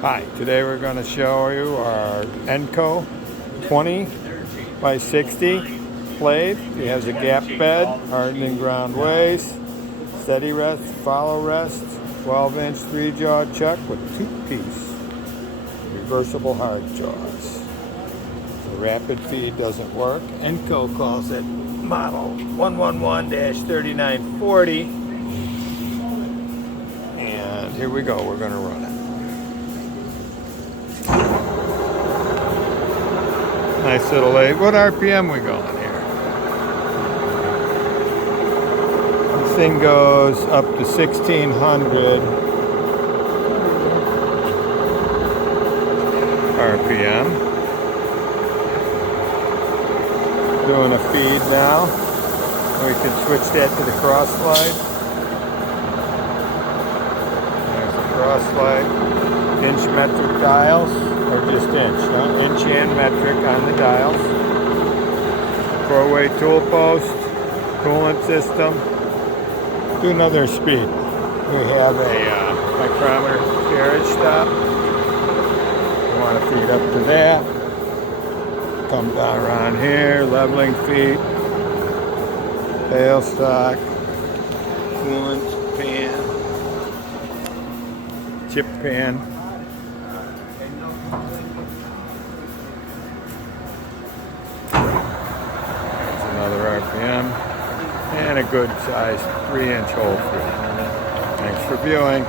Hi, today we're going to show you our Enco 20 by 60 lathe. It has a gap bed, hardening ground ways, steady rest, follow rest, 12-inch 3-jaw chuck with 2-piece reversible hard jaws. The rapid feed doesn't work. Enco calls it model 111-3940. And here we go, we're going to run it. Nice little lathe. What RPM we going here? This thing goes up to 1600 RPM. Doing a feed now. We can switch that to the cross slide. There's the cross slide. Inch metric dials. Or just inch, huh? Inch and metric on the dials. 4-way tool post, coolant system. Do another speed. We have a micrometer carriage stop. You want to feed up to that. Come down around here, leveling feet, tailstock, coolant pan, chip pan. Another RPM and a good sized 3-inch hole through. Thanks for viewing.